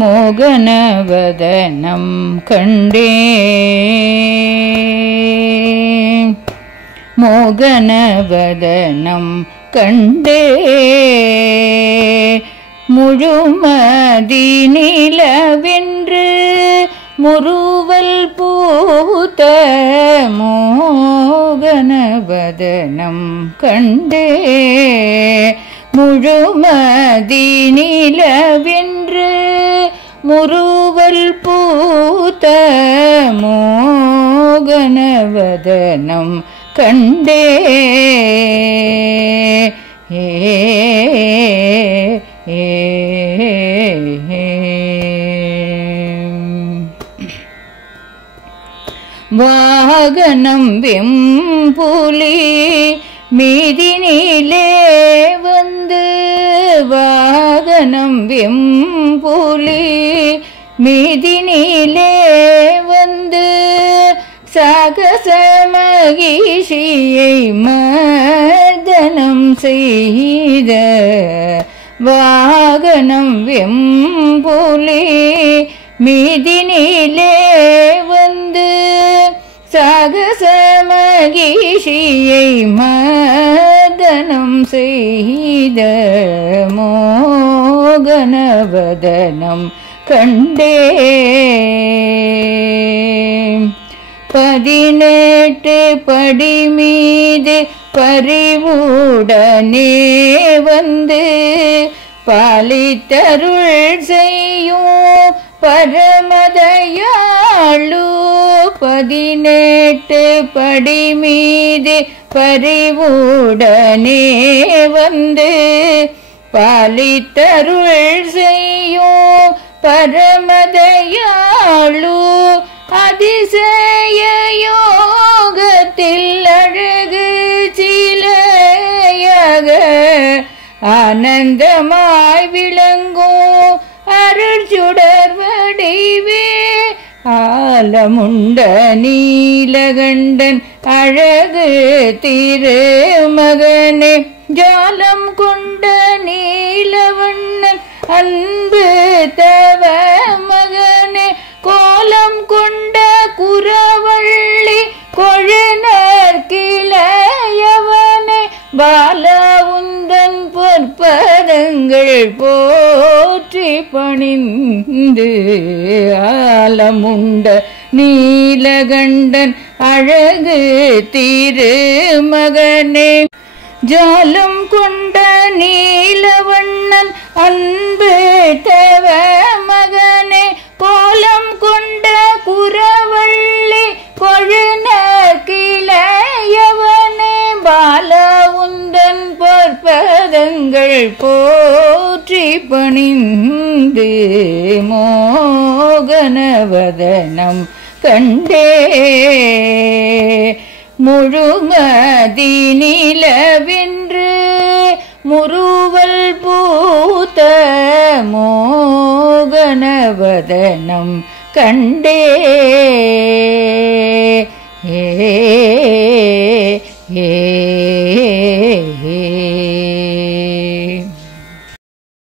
மோகனவதனம் கண்டே மோகனவதனம் கண்டே முழுமதி நிலவென்று முறுவல் பூத்த மோகனவதனம் கண்டே முழுமதி நிலவென்று முறுவல் பூத்த மோகனவதனம் கண்டே வாகனம் வெம்புலி மீதினிலே வந்து வாகனம் வெம்புலி மீதினிலே வந்து சாகச மகிஷியை மர்தனம் செய்த வாகனம் வெம்புலி மீதினிலே வந்து சாகச மகிஷியை மர்தனம் செய்த மோகனவதனம் கண்டே 18 படி மீது பரிவுடனே வந்து பாலித்தருள் செய்யும் பரமதயாளு 18 படி மீது பரிவுடனே வந்து பாலித்தருள் செய்யும் பரமதயாளு அதிசய யோகத்தில் அழகு சிலையாக ஆனந்தமாய் விளங்கும் அருட்சுடர் வடிவே ஆலமுண்ட நீலகண்டன் அழகு திருமகனே ஜாலம் கொண்ட நீலவண்ணன் அன்பு தவ மகனே கோலம் கொண்ட குரவள்ளி கொழுநர் கிளையவனே பாலவுந்தன் பொற்பதங்கள் போற்றி பணிந்து ஆலமுண்ட நீலகண்டன் அழகு திருமகனே ஜாலம் கொண்ட நீலவண்ணன் அன்பு தவ மகனே கோலம் கொண்ட குரவள்ளி கொழுநர் கிளையவனே பாலவுந்தன் பொற்பதங்கள் போற்றி பணிந்து மோகனவதனம் கண்டே முழுமதி நிலவென்று முறுவல் பூத்த மோகனவதனம் கண்டே ஏ